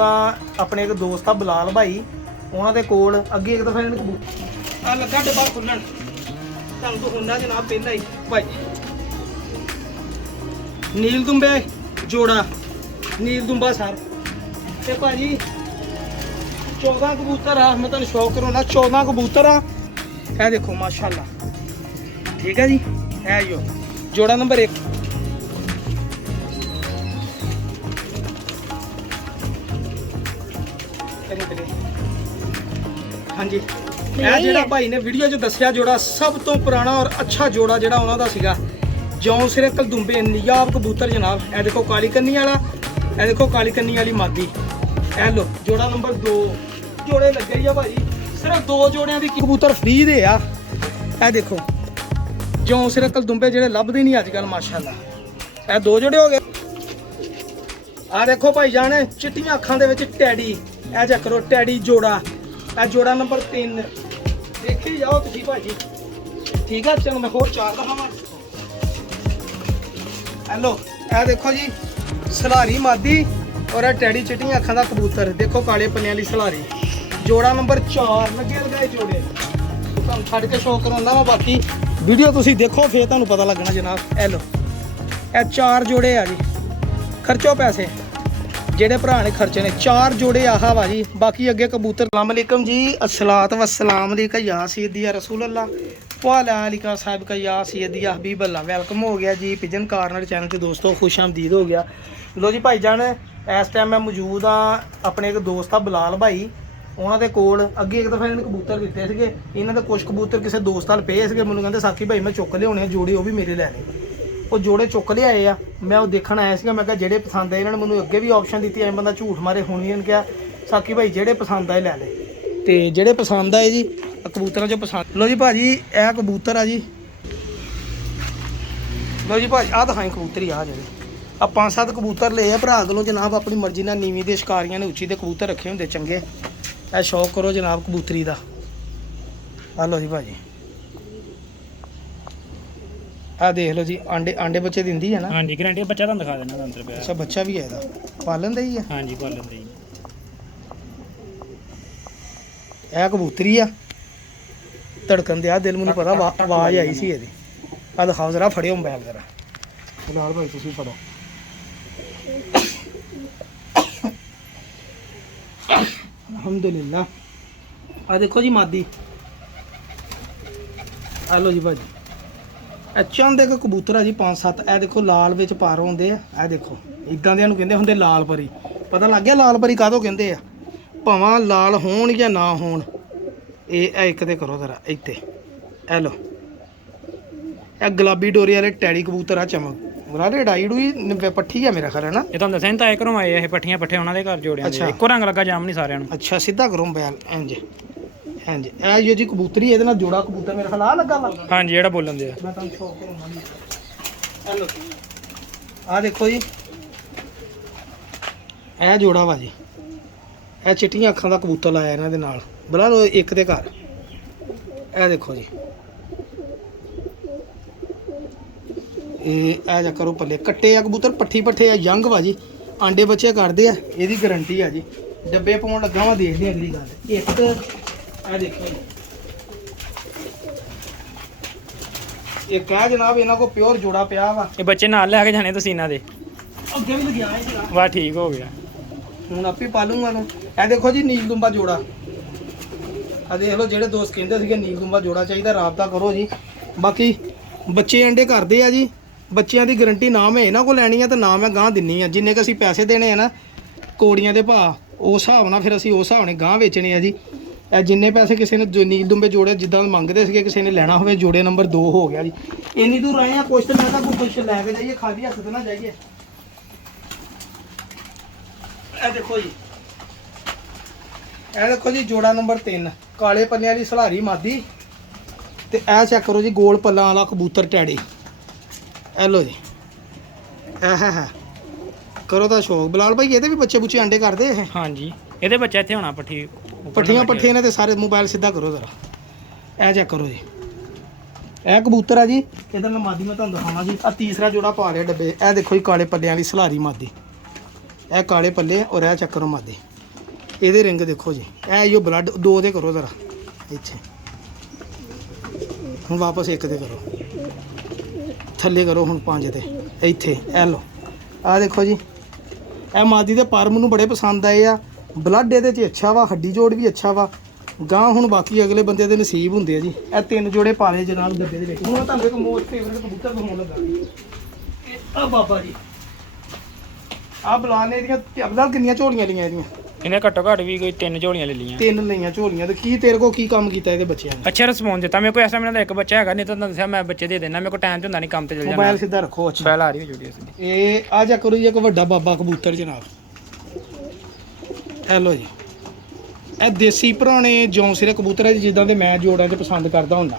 अपने एक दोस्त आ बिलाल भाई उन्होंने कोल अगे एक दफा आ लगा डब्बा खुलन तुहानू तो होना जनाब पहला ही भाई नील दुंबे जोड़ा नील दुंबा सर ते भाजी 14 कबूतर आ मैं तुहानू शौक कराना 14 कबूतर आ ए देखो माशाल्लाह ठीक है जी है जो जोड़ा नंबर 1 हाँ जी ਇਹ ਜਿਹੜਾ ਭਾਈ ਨੇ ਵੀਡੀਓ 'ਚ ਦੱਸਿਆ ਜੋੜਾ ਸਭ ਤੋਂ ਪੁਰਾਣਾ ਔਰ ਅੱਛਾ ਜੋੜਾ ਜਿਹੜਾ ਉਹਨਾਂ ਦਾ ਸੀਗਾ ਜੌਂ ਸਿਰੇ ਕਲਦੁੰਬੇ ਨਿਯਾਬ ਕਬੂਤਰ ਜਨਾਬ ਇਹ ਦੇਖੋ ਕਾਲੀ ਕੰਨੀ ਵਾਲਾ ਇਹ ਦੇਖੋ ਕਾਲੀ ਕੰਨੀ ਵਾਲੀ ਮਾਦੀ ਇਹ ਲੋ ਜੋੜਾ ਨੰਬਰ 2 ਜੋੜੇ ਲੱਗੇ ਹੀ ਆ ਭਾਈ ਸਿਰਫ 2 ਜੋੜਿਆਂ ਦੀ ਕਬੂਤਰ ਫ੍ਰੀ ਦੇ ਆ ਇਹ ਦੇਖੋ ਜੌਂ ਸਿਰੇ ਕਲਦੁੰਬੇ ਜਿਹੜੇ ਲੱਭਦੇ ਨਹੀਂ ਅੱਜ ਕੱਲ ਮਾਸ਼ਾਅੱਲਾ ਇਹ 2 ਜੋੜੇ ਹੋ ਗਏ ਆ ਦੇਖੋ ਭਾਈ ਜਾਨ ਚਿੱਟੀਆਂ ਅੱਖਾਂ ਦੇ ਵਿੱਚ ਟੈਡੀ ਇਹ ਚੈੱਕ ਕਰੋ ਟੈਡੀ ਜੋੜਾ ਇਹ ਜੋੜਾ ਨੰਬਰ 3 ਦੇਖੀ ਜਾਓ ਤੁਸੀਂ ਭਾਜੀ ਠੀਕ ਆ ਚਲੋ ਮੈਂ ਹੋਰ 4 ਦਿਖਾਵਾਂ ਹੈਲੋ ਇਹ ਦੇਖੋ ਜੀ ਸਲਾਰੀ ਮਾਦੀ ਔਰ ਇਹ ਟੈਡੀ ਚਿੱਟੀਆਂ ਅੱਖਾਂ ਦਾ ਕਬੂਤਰ ਦੇਖੋ ਕਾਲੇ ਪੰਨਿਆਂ ਵਾਲੀ ਸਲਾਰੀ ਜੋੜਾ ਨੰਬਰ 4 ਲੱਗੇ ਲਗਾਏ ਜੋੜੇ ਤੁਹਾਨੂੰ ਛੱਡ ਕੇ ਸ਼ੌਕ ਕਰਾਉਂਦਾ ਵਾ ਬਾਕੀ ਵੀਡੀਓ ਤੁਸੀਂ ਦੇਖੋ ਫੇਰ ਤੁਹਾਨੂੰ ਪਤਾ ਲੱਗਣਾ ਜਨਾਬ ਇਹ ਲੋ ਇਹ 4 ਜੋੜੇ ਆ ਜੀ ਖਰਚੋ ਪੈਸੇ ਜਿਹੜੇ ਭਰਾ ਨੇ ਖਰਚੇ ਨੇ 4 ਜੋੜੇ ਆਹਾ ਵਾ ਜੀ ਬਾਕੀ ਅੱਗੇ ਕਬੂਤਰ ਸਲਾਮ ਅਲੈਕਮ ਜੀ अस्सलात वस्सलाम अलैका या सैयदी या रसूल अल्लाह वाला अलिका साहब का या सैयदी या हबीब अल्लाह वेलकम हो गया जी पिजन कार्नर चैनल ते दोस्तों खुश आमदीद हो गया लो जी भाई जान इस टाइम मैं मौजूद हाँ अपने एक दोस्त आ बिलाल भाई उन्होंने कोल अगे एक दफ़ा इन्होंने कबूतर दिते थे इन्हों के कुछ कबूतर किसी दोस्त वाल पे थे मैंने कहते साकी भाई मैं चुक लिया जोड़े वो भी मेरे लैने वो जोड़े चुक लियाए आ मैं वो देखण आया सीगा मैं कहा जेड़े पसंद आए इन्होंने मैंने अगे भी ऑप्शन दी एम बंदा झूठ मारे होनी इन्होंने कहा साकी भाई जेड़े पसंद आए लै ले तो जेड़े पसंद आए जी कबूतर जो पसंद लो जी भाजी यह कबूतर आ जी लो जी भाजी आ दिखाई कबूतर ही आ जेड़े आ 5-7 कबूतर ले भरा कोलों जनाब अपनी मर्जी नाल नीवीं दे शिकारियां ने उच्ची दे कबूतर रखे होंदे चंगे ए शौक करो जनाब कबूतरी दा आ लो जी भाजी आ देख लो जी आंडे आंडे बच्चे दिंदी है ना हाँ जी गारंटी बच्चा तुहानू दिखा देना अंदर पे अच्छा बच्चा भी है ਇਹਦਾ ਪਾਲਣ ਦਾ ਹੀ ਹੈ हाँ जी पालन दी ਇਹ ਕਬੂਤਰੀ ਆ ਧੜਕਣ ਦੇ ਆ ਦਿਲ ਮੈਨੂੰ ਪਤਾ ਆਵਾਜ਼ ਆਈ ਸੀ ਇਹਦੀ ਆ ਦਿਖਾਓ ਜ਼ਰਾ ਫੜਿਓ ਮੋਬਾਈਲ ਜ਼ਰਾ ਫਿਲਹਾਲ ਭਾਈ ਤੁਸੀਂ ਫੜੋ ਅਲਹਮਦੁਲਿਲਾ ਆ ਦੇਖੋ ਜੀ ਮਾਦੀ ਆ ਲੋ ਜੀ ਭਾਜੀ ਚੰਦ ਇੱਕ ਕਬੂਤਰ ਆ ਜੀ 5-7 ਇਹ ਦੇਖੋ ਲਾਲ ਵਿੱਚ ਪਾਰ ਹੁੰਦੇ ਆ ਇਹ ਦੇਖੋ ਇਦਾਂ ਦੇ ਨੂੰ ਕਹਿੰਦੇ ਹੁੰਦੇ ਲਾਲ ਪਰੀ ਪਤਾ ਲੱਗ ਗਿਆ ਲਾਲ ਪਰੀ ਕਾਹਦੋਂ ਕਹਿੰਦੇ ਆ ਭਾਵਾਂ ਲਾਲ ਹੋਣ ਜਾਂ ਨਾ ਹੋਣ ਇਹ ਇੱਕ ਤੇ ਕਰੋ ਜ਼ਰਾ ਇੱਥੇ ਇਹ ਲੋ ਇਹ ਗੁਲਾਬੀ ਡੋਰੀ ਵਾਲੇ ਟੈਡੀ ਕਬੂਤਰ ਆ ਚਮਕ ਬਰਾੜੇ ਡਾਈਡੂਈ ਪੱਠੀ ਆ ਮੇਰਾ ਖਿਆਲ ਹੈ ਨਾ ਇਹ ਤੁਹਾਨੂੰ ਦੱਸਿਆ ਤਾਂ ਘਰੋਂ ਆਏ ਇਹ ਪੱਠੀਆਂ ਪੱਠੇ ਉਹਨਾਂ ਦੇ ਘਰ ਜੋੜਿਆਂ ਦੇ ਇੱਕੋ ਰੰਗ ਲੱਗਾ ਜਾਮ ਨਹੀਂ ਸਾਰਿਆਂ ਨੂੰ ਅੱਛਾ ਸਿੱਧਾ ਕਰੋ ਬੈਲ ਇੰਜ ਇੰਜ ਇਹ ਜੋ ਜੀ ਕਬੂਤਰੀ ਇਹਦੇ ਨਾਲ ਜੋੜਾ ਕਬੂਤਰ ਮੇਰੇ ਖਿਆਲ ਆ ਲੱਗਾ ਵਾ हाँ जी ਜਿਹੜਾ ਬੋਲਣ ਦੇ ਆ ਮੈਂ ਤੁਹਾਨੂੰ ਸ਼ੌਕ ਕਰਾਉਣਾ ਜੀ ਹੈਲੋ ਆ ਦੇਖੋ ਜੀ ਇਹ ਜੋੜਾ ਵਾ ਜੀ ਇਹ ਚਿੱਟੀਆਂ ਅੱਖਾਂ ਦਾ ਕਬੂਤਰ ਲਾਇਆ ਇਹਨਾਂ ਦੇ ਨਾਲ ਬਲਾ ਲੋ ਇੱਕ ਦੇ ਘਰ ਇਹ ਦੇਖੋ ਜੀ ਇਹ ਆ ਜਾ ਕਰੋ ਪੱਲੇ ਕੱਟੇ ਆ ਕਬੂਤਰ ਪੱਠੀ ਪੱਠੇ ਆ ਯੰਗ ਵਾ ਜੀ ਆਂਡੇ ਬੱਚੇ ਕਰਦੇ ਆ ਇਹਦੀ ਗਾਰੰਟੀ ਆ ਜੀ ਡੱਬੇ ਪਾਉਣ ਲੱਗਾ ਵਾ ਦੇਖਦੇ ਅਗਲੀ ਗੱਲ ਇੱਕ ਆ ਦੇਖੋ ਇਹ ਕਹਿ ਜਨਾਬ ਇਹਨਾਂ ਕੋ ਪਿਓਰ ਜੋੜਾ ਪਿਆ ਵਾ ਇਹ ਬੱਚੇ ਨਾਲ ਲੈ ਕੇ ਜਾਣੇ ਤੁਸੀਂ ਇਹਨਾਂ ਦੇ ਅੱਗੇ ਵੀ ਲਗਿਆ ਹੈ ਜਨਾਬ ਵਾਹ ਠੀਕ ਹੋ ਗਿਆ ਹੁਣ ਆਪੇ ਪਾਲੂਗਾ ਨੂੰ ਇਹ ਦੇਖੋ ਜੀ ਨੀਲ ਦੁੰਬਾ ਜੋੜਾ ਆ ਦੇਖ ਲਓ ਜਿਹੜੇ ਦੋਸਤ ਕਹਿੰਦੇ ਸੀਗੇ ਨੀਲ ਦੁੰਬਾ ਜੋੜਾ ਚਾਹੀਦਾ ਰਾਬਤਾ ਕਰੋ ਜੀ ਬਾਕੀ ਬੱਚੇ ਅੰਡੇ ਕਰਦੇ ਆ ਜੀ ਬੱਚਿਆਂ ਦੀ ਗਾਰੰਟੀ ਨਾ ਮੈਂ ਇਹਨਾਂ ਕੋ ਲੈਣੀ ਆ ਤੇ ਨਾ ਮੈਂ ਗਾਂ ਦਿੰਨੀ ਆ ਜਿੰਨੇ ਕ ਅਸੀਂ ਪੈਸੇ ਦੇਣੇ ਆ ਨਾ ਕੋੜੀਆਂ ਦੇ ਭਾਅ ਉਸ ਹਿਸਾਬ ਨਾਲ ਫਿਰ ਅਸੀਂ ਉਸ ਹਿਸਾਬ ਨਾਲ ਗਾਂ ਵੇਚਣੇ ਆ ਜੀ ਇਹ ਜਿੰਨੇ ਪੈਸੇ ਕਿਸੇ ਨੇ ਨੀਲ ਦੁੰਬੇ ਜੋੜੇ ਜਿੱਦਾਂ ਮੰਗਦੇ ਸੀਗੇ ਕਿਸੇ ਨੇ ਲੈਣਾ ਹੋਵੇ ਜੋੜੇ ਨੰਬਰ 2 ਹੋ ਗਿਆ ਜੀ ਇੰਨੀ ਦੂਰ ਆਏ ਆ ਕੁਛ ਤੇ ਮੈਂ ਤਾਂ ਕੁਛ ਲੈ ਕੇ ਜਾਈਏ ਖਾਲੀ ਹੱਥ ਤੇ ਨਾ ਜਾਈਏ ਇਹ ਦੇਖੋ ਜੀ ਇਹ ਦੇਖੋ ਜੀ ਜੋੜਾ ਨੰਬਰ 3 ਕਾਲੇ ਪੱਲਿਆਂ ਵਾਲੀ ਸਲਾਰੀ ਮਾਦੀ ਤੇ ਇਹ ਚੈੱਕ ਕਰੋ ਜੀ ਗੋਲ ਪੱਲਾਂ ਵਾਲਾ ਕਬੂਤਰ ਟੈਡੀ ਇਹ ਲੋ ਜੀ ਹਾਂ ਕਰੋ ਤਾਂ ਸ਼ੌਕ ਬਿਲਾਲ ਭਾਈ ਇਹਦੇ ਵੀ ਬੱਚੇ ਬੁੱਚੇ ਅੰਡੇ ਕਰਦੇ ਇਹ हाँ जी ਇਹਦੇ ਬੱਚਾ ਇੱਥੇ ਹੋਣਾ ਪੱਠੀ ਪੱਠੀਆਂ ਪੱਠੇ ਨੇ ਤੇ ਸਾਰੇ ਮੋਬਾਈਲ ਸਿੱਧਾ ਕਰੋ ਜ਼ਰਾ ਇਹ ਚੈੱਕ ਕਰੋ ਜੀ ਇਹ ਕਬੂਤਰ ਆ ਜੀ ਇਹਦਾ ਮੈਂ ਮਾਦੀ ਮੈਂ ਤੁਹਾਨੂੰ ਦਿਖਾਵਾਂ ਜੀ ਆ ਤੀਸਰਾ ਜੋੜਾ ਪਾ ਲਿਆ ਡੱਬੇ ਇਹ ਦੇਖੋ ਜੀ ਕਾਲੇ ਪੱਲਿਆਂ ਵਾਲੀ ਸਲਾਰੀ ਮਾਦੀ ਇਹ ਕਾਲੇ ਪੱਲੇ ਔਰ ਇਹ ਚੈੱਕ ਕਰੋ ਮਾਦੀ ਇਹਦੇ ਰਿੰਗ ਦੇਖੋ ਜੀ, ਇਹ ਇਹੋ ਬਲੱਡ 2 ਦੇ ਕਰੋ ਜ਼ਰਾ ਇੱਥੇ, ਹੁਣ ਵਾਪਸ 1 ਤੇ ਕਰੋ, ਥੱਲੇ ਕਰੋ ਹੁਣ 5 ਤੇ ਇੱਥੇ, ਇਹ ਲਓ ਆਹ ਦੇਖੋ ਜੀ। ਇਹ ਮਾਦੀ ਦੇ ਪਰ ਮੈਨੂੰ ਬੜੇ ਪਸੰਦ ਆਏ ਆ, ਬਲੱਡ ਇਹਦੇ 'ਚ ਅੱਛਾ ਵਾ, ਹੱਡੀ ਜੋੜ ਵੀ ਅੱਛਾ ਵਾ। ਗਾਂ ਹੁਣ ਬਾਕੀ ਅਗਲੇ ਬੰਦੇ ਦੇ ਨਸੀਬ ਹੁੰਦੇ ਆ ਜੀ। ਇਹ 3 ਜੋੜੇ ਪਾਲੇ ਜਨਾਬ ਡੱਬੇ ਦੇ ਵਿੱਚ। ਹੁਣ ਤੁਹਾਨੂੰ ਇੱਕ ਮੋਸਟ ਫੇਵਰਟ ਕਬੂਤਰ ਦਿਖਾਉਣ ਲੱਗਾ, ਆ ਬਾਬਾ ਜੀ। ਆ ਬਲਾਨੇ ਦੀਆਂ ਅਬਦਲ ਕਿੰਨੀਆਂ ਝੋਲੀਆਂ ਲਈਆਂ ਇਹਦੀਆਂ? ਇਹਨੇ ਘੱਟੋ ਘੱਟ ਵੀ ਕੋਈ 3 ਝੋਲੀਆਂ ਲੈ ਲਈਆਂ। 3 ਲਈਆਂ ਝੋਲੀਆਂ। ਤੇ ਕੀ ਤੇਰੇ ਕੋਲ ਕੀ ਕੰਮ ਕੀਤਾ ਇਹਦੇ ਬੱਚਿਆਂ ਨੇ? ਅੱਛਾ ਰਿਸਪੌਂਸ ਦਿੱਤਾ। ਮੇਰੇ ਕੋਲ ਐਸਾ ਮੇਰਾ ਇੱਕ ਬੱਚਾ ਹੈਗਾ, ਨਹੀਂ ਤਾਂ ਦੱਸਿਆ ਮੈਂ ਬੱਚੇ ਦੇ ਦੇਣਾ, ਮੇਰੇ ਕੋਲ ਟਾਈਮ 'ਚ ਹੁੰਦਾ ਨਹੀਂ, ਕੰਮ ਤੇ ਚਲ ਜਾਣਾ। ਮੋਬਾਈਲ ਸਿੱਧਾ ਰੱਖੋ। ਅੱਛਾ ਮੋਬਾਈਲ ਆ ਰਹੀ ਹੋ ਜੁੜੀ ਅਸੀਂ। ਇਹ ਆ ਜਾ ਕਰੋ ਜੀ, ਇੱਕ ਵੱਡਾ ਬਾਬਾ ਕਬੂਤਰ ਜਨਾਬ। ਇਹ ਲੋ ਜੀ, ਇਹ ਦੇਸੀ ਪੁਰਾਣੇ ਜੌਂਸਿਰੇ ਕਬੂਤਰ ਹੈ ਜੀ, ਜਿੱਦਾਂ ਦੇ ਮੈਂ ਜੋੜਾਂ 'ਚ ਪਸੰਦ ਕਰਦਾ ਹੁੰਦਾ।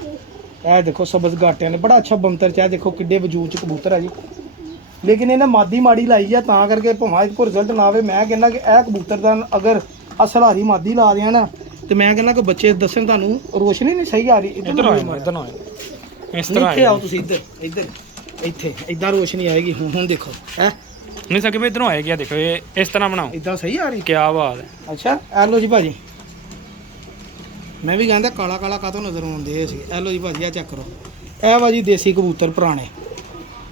ਇਹ ਦੇਖੋ ਸਬਜ਼ ਗਾਟਿਆਂ ਨੇ ਬੜਾ ਅੱਛਾ ਬੰਤਰ 'ਚ, ਇਹ ਦੇਖੋ ਕਿੱਡੇ ਵਜੂਦ 'ਚ ਕਬੂਤਰ ਹੈ ਜੀ। ਲੇਕਿਨ ਇਹਨੇ ਮਾਦੀ ਮਾੜੀ ਲਾਈ ਆ, ਤਾਂ ਕਰਕੇ ਭਾਵੇਂ ਕੋਈ ਰਿਜ਼ਲਟ ਨਾ ਆਵੇ। ਮੈਂ ਕਹਿੰਦਾ ਕਿ ਇਹ ਕਬੂਤਰ ਦਾ ਅਗਰ ਸਲਾਰੀ ਮਾਦੀ ਲਾ ਦਿਆਂ ਨਾ, ਤੇ ਮੈਂ ਕਹਿੰਦਾ ਕਿ ਬੱਚੇ ਦੱਸਣ ਤੁਹਾਨੂੰ ਰੋਸ਼ਨੀ ਨਹੀਂ ਸਹੀ ਆ ਰਹੀ। ਇੱਧਰ ਆਓ, ਇੱਧਰ ਆਓ, ਇਸ ਤਰ੍ਹਾਂ ਇੱਥੇ ਆਓ ਤੁਸੀਂ, ਇੱਧਰ ਇੱਥੇ ਇਦਾਂ ਰੋਸ਼ਨੀ ਆਏਗੀ। ਹੁਣ ਦੇਖੋ ਹੈ ਨਹੀਂ ਸਕੇ ਵੀ ਇੱਧਰੋਂ ਆਏਗੀ। ਦੇਖੋ ਇਹ ਇਸ ਤਰ੍ਹਾਂ ਬਣਾਓ, ਇਦਾਂ ਸਹੀ ਆ ਰਹੀ। ਕੀ ਬਾਤ ਹੈ। ਅੱਛਾ ਇਹ ਲੋ ਜੀ ਭਾਜੀ, ਮੈਂ ਵੀ ਕਹਿੰਦਾ ਕਾਲਾ ਕਾਲਾ ਕਾਹਤੋਂ ਨਜ਼ਰ ਆਉਂਦੇ ਸੀ। ਇਹ ਲੋ ਜੀ ਭਾਜੀ, ਆ ਚੈੱਕ ਕਰੋ। ਇਹ ਵਾ ਜੀ ਦੇਸੀ ਕਬੂਤਰ ਪੁਰਾਣੇ,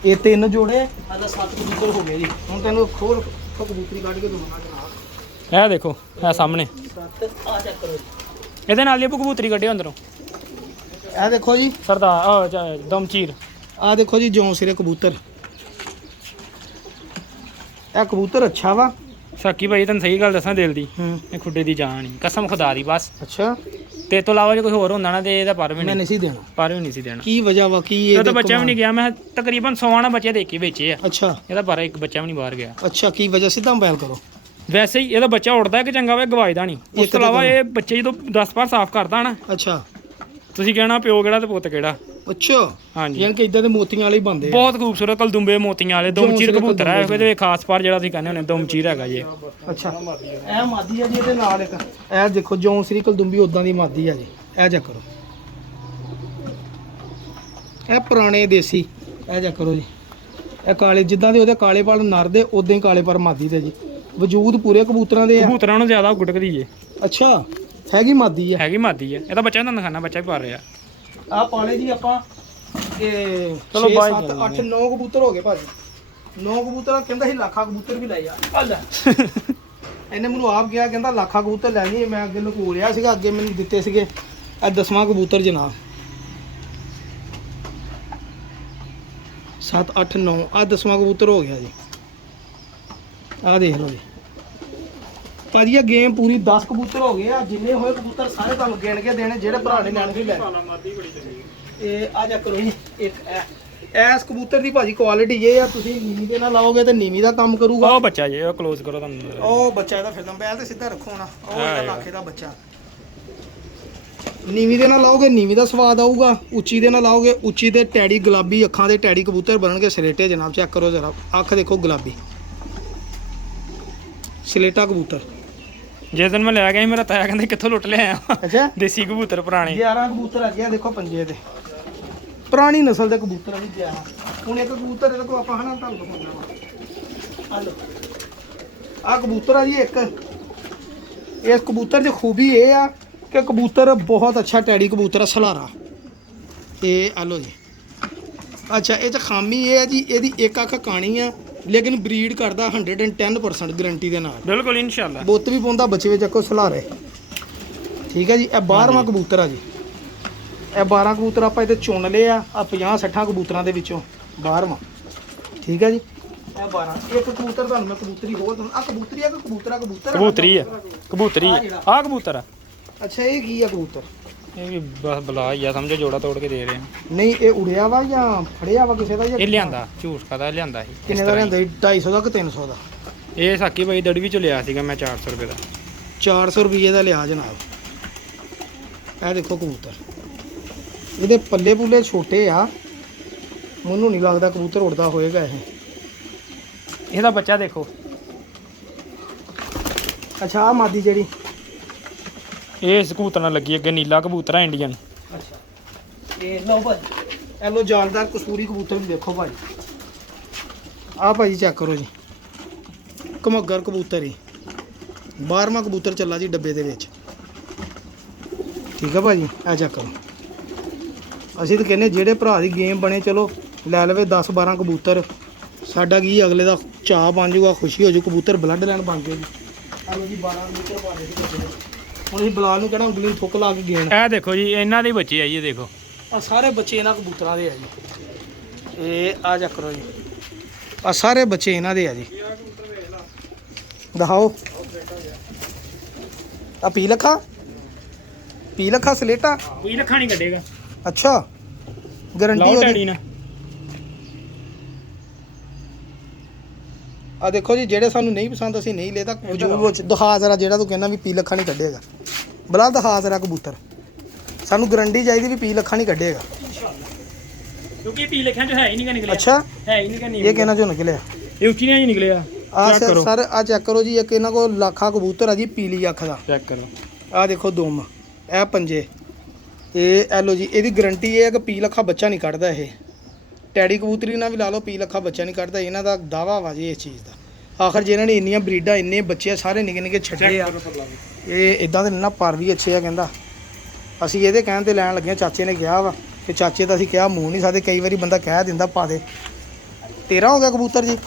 ਇਹ 3 ਜੋੜੇ ਆਹ 7 ਕਬੂਤਰ ਹੋ ਗਏ ਜੀ। ਹੁਣ ਤੈਨੂੰ ਖੋਲ ਕਬੂਤਰੀ ਕੱਢ ਕੇ ਦਿਖਾਉਣਾ ਜਨਾਬ। ਇਹ ਦੇਖੋ ਇਹ ਸਾਹਮਣੇ 7 ਆ ਚੈੱਕ ਕਰੋ ਜੀ। ਇਹਦੇ ਨਾਲ ਹੀ ਆਪਾਂ ਕਬੂਤਰੀ ਕੱਢਿਓ ਅੰਦਰੋਂ। ਇਹ ਦੇਖੋ ਜੀ ਸਰਦਾਰ ਦਮਚੀਰ। ਆ ਦੇਖੋ ਜੀ ਜੌਂਸਿਰੇ ਕਬੂਤਰ। ਇਹ ਕਬੂਤਰ ਅੱਛਾ ਵਾ ਸਾਕੀ ਭਾਈ ਤੈਨੂੰ ਸਹੀ ਗੱਲ ਦੱਸਾਂ ਦਿਲ ਦੀ, ਹੂੰ। ਇਹ ਖੁੱਡੇ ਦੀ ਜਾਨ ਹੀ ਕਸਮ ਖੁਦਾ ਦੀ ਬਸ। ਅੱਛਾ ਤੇ ਤੋਂ ਇਲਾਵਾ ਜੇ ਕੋਈ ਹੋਰ ਹੁੰਦਾ ਨਾ ਤੇ ਇਹਦਾ ਪਰ ਵੀ ਮੈਂ ਨਹੀਂ ਨਹੀਂ ਸੀ ਦੇਣਾ। ਪਰ ਵੀ ਨਹੀਂ ਸੀ ਦੇਣਾ। ਕੀ ਵਜ੍ਹਾ ਵਾ? ਕੀ ਇਹ ਤਾਂ ਬੱਚਾ ਵੀ ਨਹੀਂ ਗਿਆ। ਮੈਂ ਤਕਰੀਬਨ 100 ਬੱਚੇ ਦੇਖ ਕੇ ਵੇਚੇ ਆ। ਅੱਛਾ ਇਹਦਾ ਪਰ ਇੱਕ ਬੱਚਾ ਵੀ ਨਹੀਂ ਬਾਹਰ ਗਿਆ। ਅੱਛਾ ਕੀ ਵਜ੍ਹਾ? ਸਿੱਧਾ ਮੋਬਾਈਲ ਕਰੋ। ਵੈਸੇ ਹੀ ਇਹਦਾ ਬੱਚਾ ਉੱਡਦਾ ਕਿ ਚੰਗਾ ਵੇ ਗਵਾਜਦਾ ਨਹੀਂ। ਉਸ ਤੋਂ ਇਲਾਵਾ ਇਹ ਬੱਚੇ ਜਦੋਂ 10 ਵਾਰ ਸਾਫ਼ ਕਰਦਾ ਨਾ, ਅੱਛਾ ਤੁਸੀਂ ਕਹਿਣਾ ਪਿਓ ਕਿਹੜਾ ਤੇ ਪੁੱਤ ਕਿਹੜਾ। ਅੱਛਾ ਹਾਂਜੀ ਯਾਨੀ ਕਿ ਇਦਾਂ ਦੇ ਮੋਤੀਆਂ ਵਾਲੇ ਹੀ ਬਣਦੇ ਆ। ਬਹੁਤ ਖੂਬਸੂਰਤ ਕਲਦੁੰਬੇ ਮੋਤੀਆਂ ਵਾਲੇ ਦਮਚੀਰ ਕਬੂਤਰ ਹੈ। ਇਹਦੇ ਖਾਸ ਪਰ ਜਿਹੜਾ ਅਸੀਂ ਕਹਿੰਦੇ ਹੁੰਦੇ ਦਮਚੀਰ ਹੈਗਾ ਜੀ। ਅੱਛਾ ਇਹ ਮਾਦੀ ਆ ਜੀ, ਇਹਦੇ ਨਾਲ ਇੱਕ ਇਹ ਦੇਖੋ ਜੌਂਸਰੀ ਕਲਦੁੰਬੀ ਉਦਾਂ ਦੀ ਮਾਦੀ ਆ ਜੀ। ਇਹ ਚੈੱਕ ਕਰੋ, ਇਹ ਪੁਰਾਣੇ ਦੇਸੀ। ਇਹ ਚੈੱਕ ਕਰੋ ਜੀ, ਇਹ ਕਾਲੇ ਜਿੱਦਾਂ ਦੇ ਉਹਦੇ ਕਾਲੇ ਪਰ ਨਰ ਦੇ, ਉਦਾਂ ਹੀ ਕਾਲੇ ਪਰ ਮਾਦੀ ਦੇ ਜੀ। ਵਜੂਦ ਪੂਰੇ ਕਬੂਤਰਾਂ ਦੇ ਆ। ਕਬੂਤਰਾਂ ਨੂੰ ਜ਼ਿਆਦਾ ਗੁਟਕਦੀ ਏ। ਅੱਛਾ ਹੈਗੀ ਮਾਦੀ ਆ। ਹੈਗੀ ਮਾਦੀ ਹੈ। ਇਹਦਾ ਬੱਚਾ ਤੁਹਾਨੂੰ ਦਿਖਾਣਾ, ਬੱਚਾ ਵੀ ਪਾ ਰਿਹਾ। ਆ ਪਾਲੇ ਜੀ ਆਪਾਂ ਇਹ ਚਲੋ 6 ਬਾਈ 7 8 9 ਕਬੂਤਰ ਹੋ ਗਏ ਭਾਜੀ। 9 ਕਬੂਤਰ ਕਹਿੰਦਾ ਸੀ ਲੱਖਾਂ ਕਬੂਤਰ ਵੀ ਲੈ ਜਾ। ਇਹਨੇ ਮੈਨੂੰ ਆਪ ਕਿਹਾ, ਕਹਿੰਦਾ ਲੱਖਾਂ ਕਬੂਤਰ ਲੈ ਜੀ। ਮੈਂ ਅੱਗੇ ਲੁਕੋ ਲਿਆ ਸੀਗਾ, ਅੱਗੇ ਮੈਨੂੰ ਦਿੱਤੇ ਸੀਗੇ। ਇਹ 10ਵਾਂ ਕਬੂਤਰ ਜਨਾਬ। 7 8 9 ਆ 10ਵਾਂ ਕਬੂਤਰ ਹੋ ਗਿਆ ਜੀ। ਆ ਦੇਖ ਲਓ ਜੀ ਭਾਜੀ, ਇਹ ਗੇਮ ਪੂਰੀ 10 ਕਬੂਤਰ ਹੋ ਗਏ ਆ। ਜਿੰਨੇ ਹੋਏ ਕਬੂਤਰ ਸਾਰੇ ਤੁਹਾਨੂੰ ਗਿਣ ਕੇ ਦੇਣੇ, ਜਿਹੜੇ ਭਰਾ ਨੇ ਲੈਣਗੇ ਲੈ। ਇਹ ਆ ਜਾ ਕਰੋ ਜੀ, ਇੱਕ ਐਸ ਕਬੂਤਰ ਦੀ ਭਾਜੀ ਕੁਆਲਿਟੀ ਇਹ ਆ, ਤੁਸੀਂ ਨੀਵੀਂ ਦੇ ਨਾਲ ਲਾਓਗੇ ਤੇ ਨੀਵੀਂ ਦਾ ਕੰਮ ਕਰੂਗਾ। ਉਹ ਬੱਚਾ ਜੇ ਉਹ ਕਲੋਜ਼ ਕਰੋ ਤੁਹਾਨੂੰ। ਉਹ ਬੱਚਾ ਇਹਦਾ ਫਿਲਮ ਬੈਲ ਤੇ ਸਿੱਧਾ ਰੱਖੋ ਨਾ, ਉਹ ਇਹਦਾ ਲਾਖੇ ਦਾ ਬੱਚਾ। ਨੀਵੀਂ ਦੇ ਨਾਲ ਲਾਓਗੇ ਨੀਵੀਂ ਦਾ ਸਵਾਦ ਆਊਗਾ, ਉੱਚੀ ਦੇ ਨਾਲ ਲਾਓਗੇ ਉੱਚੀ ਦੇ। ਟੈਡੀ ਗੁਲਾਬੀ ਅੱਖਾਂ ਦੇ ਟੈਡੀ ਕਬੂਤਰ ਬਣਨਗੇ ਸਲੇਟੇ ਜਨਾਬ। ਚੈੱਕ ਕਰੋ ਜ਼ਰਾ, ਅੱਖ ਦੇਖੋ ਗੁਲਾਬੀ ਸਲੇਟਾ ਕਬੂਤਰ। ਜਿਸ ਦਿਨ ਮੈਂ ਲੈ ਗਿਆ ਸੀ, ਮੇਰਾ ਤਾਇਆ ਕਹਿੰਦੇ ਕਿੱਥੋਂ ਲੁੱਟ ਲਿਆ ਅੱਛਾ ਦੇਸੀ ਕਬੂਤਰ ਪੁਰਾਣੇ। 11 ਕਬੂਤਰ ਆ ਗਿਆ ਦੇਖੋ ਪੰਜੇ ਦੇ, ਪੁਰਾਣੀ ਨਸਲ ਦੇ ਕਬੂਤਰ ਆ ਜੀ 11। ਹੁਣ ਇੱਕ ਕਬੂਤਰ ਇਹਦੇ ਕੋਲ ਆਪਾਂ ਹਨਾ ਤੁਹਾਨੂੰ ਦਿਖਾਉਂਦਾ ਵਾ। ਆ ਕਬੂਤਰ ਆ ਜੀ ਇੱਕ। ਇਸ ਕਬੂਤਰ ਦੀ ਖੂਬੀ ਇਹ ਆ ਕਿ ਕਬੂਤਰ ਬਹੁਤ ਅੱਛਾ ਟੈਡੀ ਕਬੂਤਰ ਆ, ਸਲਾਰਾ। ਇਹ ਆ ਲੋ ਜੀ। ਅੱਛਾ ਇਹ 'ਚ ਖਾਮੀ ਇਹ ਆ ਜੀ, ਇਹਦੀ ਇੱਕ ਅੱਖ ਕਾਣੀ ਆ, ਲੇਕਿਨ ਬਰੀਡ ਕਰਦਾ 110% ਗਰੰਟੀ ਦੇ ਨਾਲ। ਬਿਲਕੁਲ ਇਨਸ਼ਾਅੱਲਾ। ਬੁੱਤ ਵੀ ਪਾਉਂਦਾ ਬੱਚੇ ਵਿੱਚ, ਚੱਕੋ ਸਲਾਰੇ। ਠੀਕ ਹੈ ਜੀ। ਇਹ 12ਵਾਂ ਕਬੂਤਰ ਆ ਜੀ। ਇਹ 12 ਕਬੂਤਰ ਆਪਾਂ ਇਹਦੇ ਚੁਣ ਲਏ ਆ 50-60 ਕਬੂਤਰਾਂ ਦੇ ਵਿੱਚੋਂ 12ਵਾਂ। ਠੀਕ ਹੈ ਜੀ। ਇਹ 12 ਇੱਕ ਕਬੂਤਰ ਤੁਹਾਨੂੰ ਮੈਂ ਕਬੂਤਰੀ ਹੋਰ ਦੂੰ। ਆ ਕਬੂਤਰੀ ਆ ਕਿ ਕਬੂਤਰ? ਕਬੂਤਰੀ ਆ, ਕਬੂਤਰੀ ਆ ਕਬੂਤਰ ਆ। ਅੱਛਾ ਇਹ ਕੀ ਆ ਕਬੂਤਰ? ਇਹ ਵੀ ਬਸ ਬਲਾ ਹੀ ਆ, ਸਮਝੋ ਜੋੜਾ ਤੋੜ ਕੇ ਦੇ ਰਹੇ ਆ। ਨਹੀਂ ਇਹ ਉੜਿਆ ਵਾ ਜਾਂ ਫੜਿਆ ਵਾ ਕਿਸੇ ਦਾ? ਜਾਂ ਇਹ ਲਿਆਂਦਾ ਝੂਠ ਕਾਦਾ ਲਿਆਂਦਾ ਸੀ। ਕਿੰਨੇ ਦਾ ਲਿਆਂਦਾ? 250 ਦਾ ਕਿ 300 ਦਾ? ਇਹ ਸਾਕੀ ਬਾਈ ਦੜਵੀ ਚ ਲਿਆ ਸੀਗਾ ਮੈਂ 400 ਰੁਪਏ ਦਾ। 400 ਰੁਪਏ ਦਾ ਲਿਆ ਜਨਾਬ। ਇਹ ਦੇਖੋ ਕਬੂਤਰ, ਇਹਦੇ ਪੱਲੇ ਪੁੱਲੇ ਛੋਟੇ ਆ, ਮੈਨੂੰ ਨਹੀਂ ਲੱਗਦਾ ਕਬੂਤਰ ਉੜਦਾ ਹੋਏਗਾ ਇਹ। ਇਹਦਾ ਬੱਚਾ ਦੇਖੋ। ਅੱਛਾ ਆ ਮਾਦੀ ਜਿਹੜੀ ਇਹ ਕਬੂਤਰ ਨਾਲ ਲੱਗੀ ਅੱਗੇ, ਨੀਲਾ ਕਬੂਤਰ ਆ ਇੰਡੀਅਨ। ਅੱਛਾ ਇਹ ਲਓ ਭਾਜੀ, ਇਹ ਲਓ ਜਾਨਦਾਰ ਕਸੂਰੀ ਕਬੂਤਰ ਵੀ ਦੇਖੋ ਭਾਜੀ। ਆ ਭਾਜੀ ਚੈੱਕ ਕਰੋ ਜੀ, ਘਮੱਗਰ ਕਬੂਤਰ ਹੀ। 12ਵਾਂ ਕਬੂਤਰ ਚੱਲਾ ਜੀ ਡੱਬੇ ਦੇ ਵਿੱਚ। ਠੀਕ ਆ ਭਾਜੀ, ਆ ਚੈੱਕ ਕਰੋ। ਅਸੀਂ ਤਾਂ ਕਹਿੰਦੇ ਜਿਹੜੇ ਭਰਾ ਦੀ ਗੇਮ ਬਣੇ ਚਲੋ ਲੈ ਲਵੇ 10-12 ਕਬੂਤਰ, ਸਾਡਾ ਕੀ ਅਗਲੇ ਦਾ ਚਾਅ ਬਣ ਜਾਊਗਾ, ਖੁਸ਼ੀ ਹੋ ਜੂ, ਕਬੂਤਰ ਬਲੱਡ ਲਾਈਨ ਬਣ ਗਏ ਜੀ। ਆਲੋ ਜੀ 12 ਕਬੂਤਰ ਪਾ ਲਏ ਜੀ ਬੱਚੇ ਦੇ। ਹੁਣ ਅਸੀਂ ਬਲਾਲ ਨੂੰ ਕਹਿਣਾ ਉਂਗਲੀ ਨੂੰ ਥੁੱਕ ਲਾ ਕੇ ਗੇਮ। ਇਹ ਦੇਖੋ ਜੀ ਇਹਨਾਂ ਦੇ ਬੱਚੇ ਆ ਜੀ, ਇਹ ਦੇਖੋ ਆ ਸਾਰੇ ਬੱਚੇ ਇਹਨਾਂ ਕਬੂਤਰਾਂ ਦੇ ਆ ਜੀ। ਇਹ ਆ ਚੈੱਕ ਕਰੋ ਜੀ, ਆ ਸਾਰੇ ਬੱਚੇ ਇਹਨਾਂ ਦੇ ਆ ਜੀ। ਦਿਖਾਓ ਆ ਪੀ ਲੱਖਾ ਸਲੇਟਾ ਕੋਈ ਲੱਖਾਂ ਨਹੀਂ ਕੱਢੇਗਾ। ਅੱਛਾ, ਗਾਰੰਟੀ ਲਾਓ ਉਹਦੀ। ਟੈਡੀ ਨਾ ਆ ਦੇਖੋ ਜੀ, ਜਿਹੜੇ ਸਾਨੂੰ ਨਹੀਂ ਪਸੰਦ ਅਸੀਂ ਨਹੀਂ ਲੈਦਾ। ਵਜੂਦ ਵਿੱਚ ਦਿਖਾ ਜ਼ਰਾ, ਜਿਹੜਾ ਤੂੰ ਕਹਿੰਦਾ ਵੀ ਪੀ ਲੱਖਾਂ ਨਹੀਂ ਕੱਢੇਗਾ, ਬਲਾ ਦਿਖਾ ਜ਼ਰਾ ਕਬੂਤਰ। ਸਾਨੂੰ ਗਾਰੰਟੀ ਚਾਹੀਦੀ ਵੀ ਪੀ ਲੱਖਾਂ ਨਹੀਂ ਕੱਢੇਗਾ, ਕਿਉਂਕਿ ਇਹ ਪੀ ਲੱਖਾਂ ਚ ਹੈ ਹੀ ਨਹੀਂ ਨਿਕਲਿਆ। ਅੱਛਾ, ਹੈ ਹੀ ਨਹੀਂ ਇਹ ਕਿਹਨਾਂ ਚੋਂ ਨਿਕਲਿਆ? ਇਹ ਉੱਚੀਆਂ ਹੀ ਨਿਕਲਿਆ। ਆ ਸਰ ਆ ਚੈੱਕ ਕਰੋ ਜੀ, ਇੱਕ ਇਹਨਾਂ ਕੋਲ ਲੱਖਾ ਕਬੂਤਰ ਆ ਜੀ, ਪੀਲੀ ਅੱਖ ਦਾ। ਚੈੱਕ ਕਰੋ, ਆ ਦੇਖੋ ਦੁਮ, ਇਹ ਪੰਜੇ, ਇਹ ਐਲੋ ਜੀ। ਇਹਦੀ ਗਾਰੰਟੀ ਇਹ ਹੈ ਕਿ ਪੀ ਲੱਖਾ ਬੱਚਾ ਨਹੀਂ ਕੱਢਦਾ। ਇਹ ਟੈਡੀ ਕਬੂਤਰੀ ਨਾਲ ਵੀ ਲਾ ਲਓ, ਪੀ ਲੱਖਾ ਬੱਚਾ ਨਹੀਂ ਕੱਢਦਾ। ਇਹਨਾਂ ਦਾ ਦਾਵਾ ਵਾ ਜੀ ਇਸ ਚੀਜ਼ ਦਾ। ਆਖਰ ਜੇ ਇਹਨਾਂ ਨੇ ਇੰਨੀਆਂ ਬਰੀਡਾਂ, ਇੰਨੇ ਬੱਚੇ ਸਾਰੇ ਨਿੱਕੇ ਨਿੱਕੇ ਛੱਡੇ ਆ, ਇਹ ਇਦਾਂ ਦੇ ਨਾ ਪਰ ਵੀ ਅੱਛੇ ਆ। ਕਹਿੰਦਾ ਅਸੀਂ ਇਹਦੇ ਕਹਿਣ ਤੇ ਲੈਣ ਲੱਗੇ, ਚਾਚੇ ਨੇ ਕਿਹਾ ਵਾ ਕਿ ਚਾਚੇ ਦਾ ਅਸੀਂ ਕਿਹਾ ਮੂੰਹ ਨਹੀਂ ਸਕਦੇ, ਕਈ ਵਾਰੀ ਬੰਦਾ ਕਹਿ ਦਿੰਦਾ ਪਾ ਦੇ। 13 ਹੋ ਗਿਆ ਕਬੂਤਰ ਜੀ।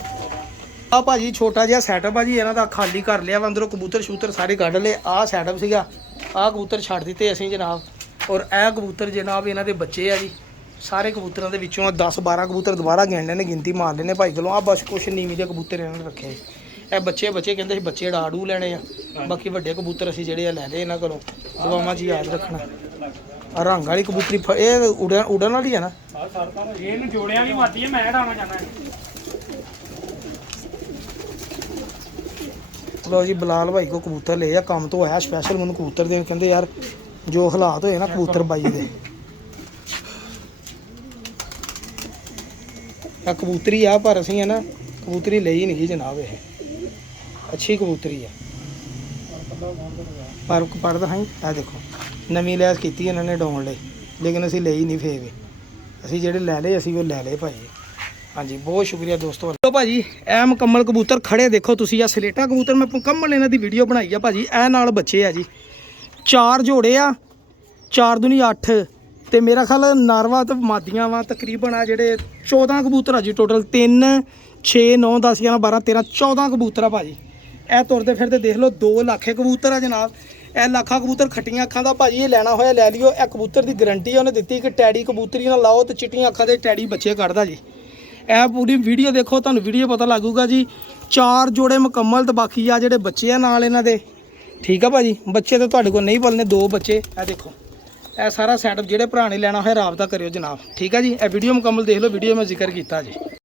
ਆ ਭਾਜੀ ਛੋਟਾ ਜਿਹਾ ਸੈਟਅਪ ਆ ਜੀ ਇਹਨਾਂ ਦਾ, ਖਾਲੀ ਕਰ ਲਿਆ ਵਾ, ਅੰਦਰੋਂ ਕਬੂਤਰ ਸ਼ੂਤਰ ਸਾਰੇ ਕੱਢ ਲਏ। ਆਹ ਸੈਟਅਪ ਸੀਗਾ, ਆਹ ਕਬੂਤਰ ਛੱਡ ਦਿੱਤੇ ਅਸੀਂ ਜਨਾਬ। ਔਰ ਇਹ ਕਬੂਤਰ ਜਨਾਬ ਇਹਨਾਂ ਦੇ ਬੱਚੇ ਆ ਜੀ। ਸਾਰੇ ਕਬੂਤਰਾਂ ਦੇ ਵਿੱਚੋਂ 10-12 ਕਬੂਤਰ ਦੁਬਾਰਾ ਗਿਣ ਨੇ, ਗਿਣਤੀ ਮਾਰ ਲੈਣੇ ਭਾਈ ਕੋਲੋਂ। ਆ ਬਸ ਕੁਛ ਨੀਵੀਂ ਦੇ ਕਬੂਤਰ ਇਹਨਾਂ ਨੇ ਰੱਖੇ। ਇਹ ਬੱਚੇ ਕਹਿੰਦੇ ਸੀ ਬੱਚੇ ਡਾੜੂ ਲੈਣੇ ਆ, ਬਾਕੀ ਵੱਡੇ ਕਬੂਤਰ ਅਸੀਂ ਜਿਹੜੇ ਆ ਲੈ ਲਏ ਇਹਨਾਂ ਕੋਲੋਂ। ਦੁਆਵਾਂ 'ਚ ਯਾਦ ਰੱਖਣਾ। ਆ ਰੰਗ ਵਾਲੀ ਕਬੂਤਰੀ ਇਹ ਉਡਣ ਵਾਲੀ ਆ ਨਾ। ਇਹਨੂੰ ਜੋੜਿਆ ਵੀ ਮਾਰਦੀ ਹੈ, ਮੈਂ ਡਾਵਾਂ ਜਾਣਾ। ਲੋ ਜੀ, ਬਲਾਲ ਭਾਈ ਕੋ ਕਬੂਤਰ ਲਏ ਆ, ਕੰਮ ਤੋਂ ਆਇਆ ਸਪੈਸ਼ਲ ਮੈਨੂੰ ਕਬੂਤਰ ਦੇਣ। ਕਹਿੰਦੇ ਯਾਰ ਜੋ ਹਾਲਾਤ ਹੋਏ ਨਾ ਕਬੂਤਰ ਬਾਈ ਦੇ। ਆ ਕਬੂਤਰੀ ਆ, ਪਰ ਅਸੀਂ ਹੈ ਨਾ ਕਬੂਤਰੀ ਲਈ ਨਹੀਂ ਜਨਾਬ। ਇਹ ਅੱਛੀ ਕਬੂਤਰੀ ਆ, ਪਰ ਪੜਦਾ ਹਾਂ। ਆ ਦੇਖੋ ਨਵੀਂ ਲੈਸ ਕੀਤੀ ਇਹਨਾਂ ਨੇ ਡਾਉਣ ਲਈ, ਲੇਕਿਨ ਅਸੀਂ ਲਈ ਨਹੀਂ ਫੇਰ ਵੀ। ਅਸੀਂ ਜਿਹੜੇ ਲੈ ਲਏ ਅਸੀਂ ਉਹ ਲੈ ਲਏ ਭਾਈ। ਹਾਂਜੀ, ਬਹੁਤ ਸ਼ੁਕਰੀਆ ਦੋਸਤੋ। ਲੋ ਭਾਜੀ, ਇਹ ਮੁਕੰਮਲ ਕਬੂਤਰ ਖੜੇ ਦੇਖੋ ਤੁਸੀਂ। ਆ ਸਲੇਟਾ ਕਬੂਤਰ ਮੈਂ ਮੁਕੰਮਲ ਇਹਨਾਂ ਦੀ ਵੀਡੀਓ ਬਣਾਈ ਆ ਭਾਜੀ। ਇਹ ਨਾਲ ਬੱਚੇ ਆ ਜੀ, 4 ਜੋੜੇ ਆ, 4 ਦੂਣੀ 8 ਤੇ ਮੇਰਾ ਖਿਆਲ ਨਾਰਵਾ ਤੇ ਮਾਦੀਆਂ ਵਾ ਤਕਰੀਬਨ। ਆ ਜਿਹੜੇ 14 ਕਬੂਤਰ ਆ ਜੀ ਟੋਟਲ। 3 6 9 10 11 12 13 14 ਕਬੂਤਰ ਆ ਭਾਜੀ। ਇਹ ਤੁਰਦੇ ਫਿਰਦੇ ਦੇਖ ਲਓ 2 ਲੱਖ ਕਬੂਤਰ ਆ ਜਨਾਬ। ਇਹ ਲੱਖਾਂ ਕਬੂਤਰ ਖੱਟੀਆਂ ਅੱਖਾਂ ਦਾ ਭਾਜੀ। ਇਹ ਲੈਣਾ ਹੋਇਆ ਲੈ ਲਿਓ। ਇਹ ਕਬੂਤਰ ਦੀ ਗਾਰੰਟੀ ਉਹਨੇ ਦਿੱਤੀ ਕਿ ਟੈਡੀ ਕਬੂਤਰੀ ਨਾਲ ਲਾਓ ਤੇ ਚਿੱਟੀਆਂ ਅੱਖਾਂ ਦੇ ਟੈਡੀ ਬੱਚੇ ਕੱਢਦਾ ਜੀ। ਇਹ ਪੂਰੀ ਵੀਡੀਓ ਦੇਖੋ, ਤੁਹਾਨੂੰ ਵੀਡੀਓ ਪਤਾ ਲੱਗੂਗਾ ਜੀ। 4 ਜੋੜੇ ਮੁਕੰਮਲ ਤੇ ਬਾਕੀ ਆ ਜਿਹੜੇ ਬੱਚੇ ਆ ਨਾਲ ਇਹਨਾਂ ਦੇ। ਠੀਕ ਆ ਭਾਜੀ, ਬੱਚੇ ਤਾਂ ਤੁਹਾਡੇ ਕੋਲ ਨਹੀਂ ਪਲਨੇ, 2 ਬੱਚੇ। ਇਹ ਦੇਖੋ, ਇਹ ਸਾਰਾ ਸੈਟਅਪ ਜਿਹੜੇ ਭਰਾ ਨੇ ਲੈਣਾ ਹੋਇਆ ਰਾਬਤਾ ਕਰਿਓ ਜਨਾਬ। ਠੀਕ ਆ ਜੀ, ਇਹ ਵੀਡੀਓ ਮੁਕੰਮਲ ਦੇਖ ਲਓ, ਵੀਡੀਓ ਮੈਂ ਜ਼ਿਕਰ ਕੀਤਾ ਜੀ।